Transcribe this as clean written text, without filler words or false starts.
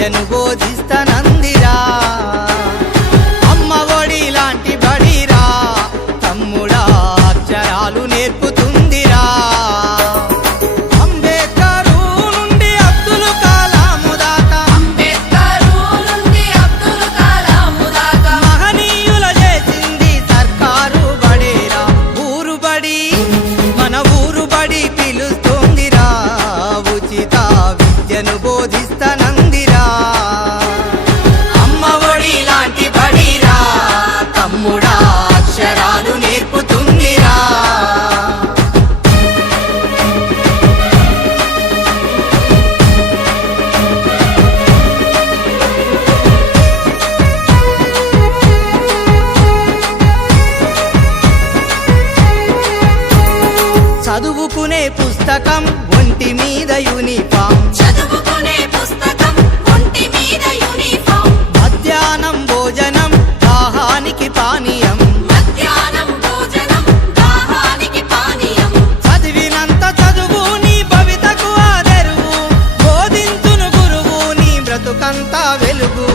విద్యను బోధిస్తనందిరా అమ్మ ఒడి లాంటి బడిరా తమ్ముడా అక్షరాలు నేర్పుతుందిరా అంబేద్కరు నుండి అబ్దుల్ కలాము దాకా మహనీయుల చేసింది సర్కారు బడేరా ఊరు బడి మన ఊరు బడి పిలుస్తుందిరా ఉచిత విద్యను బోధిస్తనందిరా అమ్మ ఒడి లాంటి బడిరా తమ్ముడా అక్షరాలు నేర్పుతుందిరా చదువుకునే పుస్తకం ఒంటి మీద యూనిఫామ్ మధ్యాహ్నం భోజనం దాహానికి పానీయం చదివినంత చదువు నీ భవితకు ఆదరువు బోధించును గురువు నీ బ్రతుకంతా వెలుగు